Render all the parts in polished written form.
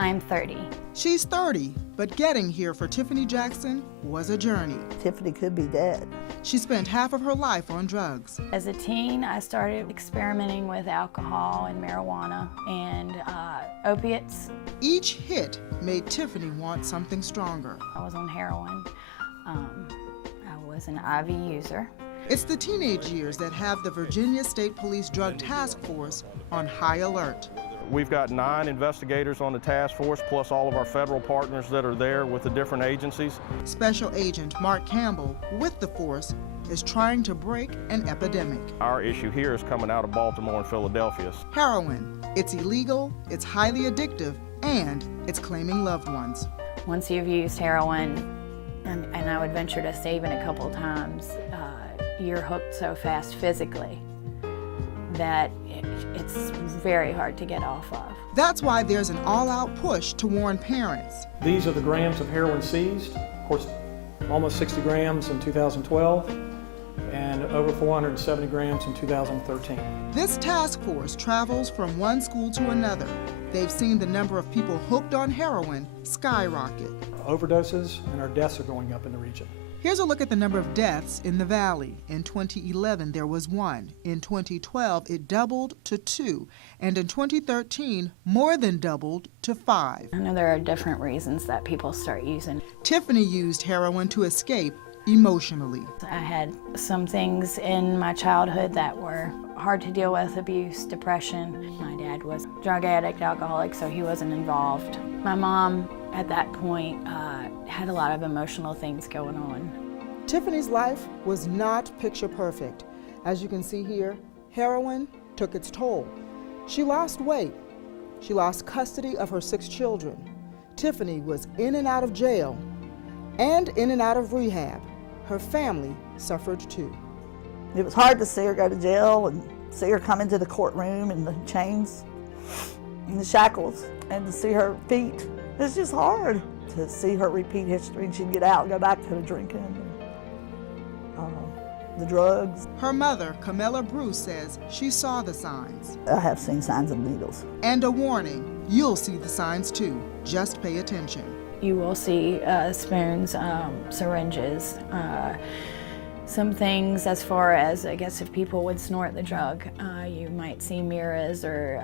I'm 30. She's 30, but getting here for Tiffany Jackson was a journey. Tiffany could be dead. She spent half of her life on drugs. As a teen, I started experimenting with alcohol and marijuana and opiates. Each hit made Tiffany want something stronger. I was on heroin. I was an IV user. It's the teenage years that have the Virginia State Police Drug Task Force on high alert. We've got 9 investigators on the task force, plus all of our federal partners that are there with the different agencies. Special Agent Mark Campbell, with the force, is trying to break an epidemic. Our issue here is coming out of Baltimore and Philadelphia. Heroin. It's illegal, it's highly addictive, and it's claiming loved ones. Once you've used heroin, and I would venture to say even a couple of times, you're hooked so fast physically that it's very hard to get off of. That's why there's an all-out push to warn parents. These are the grams of heroin seized. Of course, almost 60 grams in 2012 and over 470 grams in 2013. This task force travels from one school to another. They've seen the number of people hooked on heroin skyrocket. Overdoses and our deaths are going up in the region. Here's a look at the number of deaths in the valley. In 2011, there was 1. In 2012, it doubled to 2. And in 2013, more than doubled to 5. I know there are different reasons that people start using. Tiffany used heroin to escape emotionally. I had some things in my childhood that were hard to deal with: abuse, depression. My dad was a drug addict, alcoholic, so he wasn't involved. My mom, at that point, had a lot of emotional things going on. Tiffany's life was not picture perfect. As you can see here, heroin took its toll. She lost weight. She lost custody of her 6 children. Tiffany was in and out of jail and in and out of rehab. Her family suffered too. It was hard to see her go to jail and see her come into the courtroom in the chains and the shackles and to see her feet. It's just hard to see her repeat history, and she'd get out and go back to the drinking and the drugs. Her mother, Camilla Bruce, says she saw the signs. I have seen signs of needles. And a warning, you'll see the signs too. Just pay attention. You will see spoons, syringes, some things as far as, I guess, if people would snort the drug, you might see mirrors or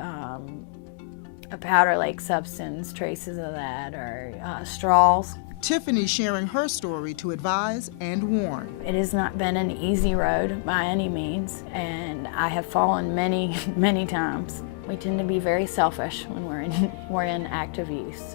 a powder-like substance, traces of that, or straws. Tiffany sharing her story to advise and warn. It has not been an easy road by any means, and I have fallen many, many times. We tend to be very selfish when we're in active use,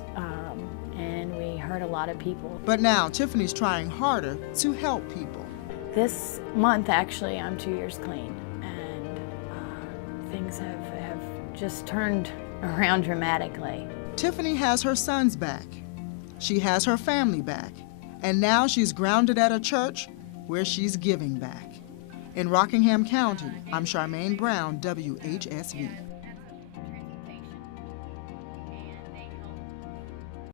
and we hurt a lot of people. But now Tiffany's trying harder to help people. This month, actually, I'm 2 years clean, and things have just turned around dramatically. Tiffany has her sons back. She has her family back. And now she's grounded at a church where she's giving back. In Rockingham County, I'm Charmayne Brown, WHSV.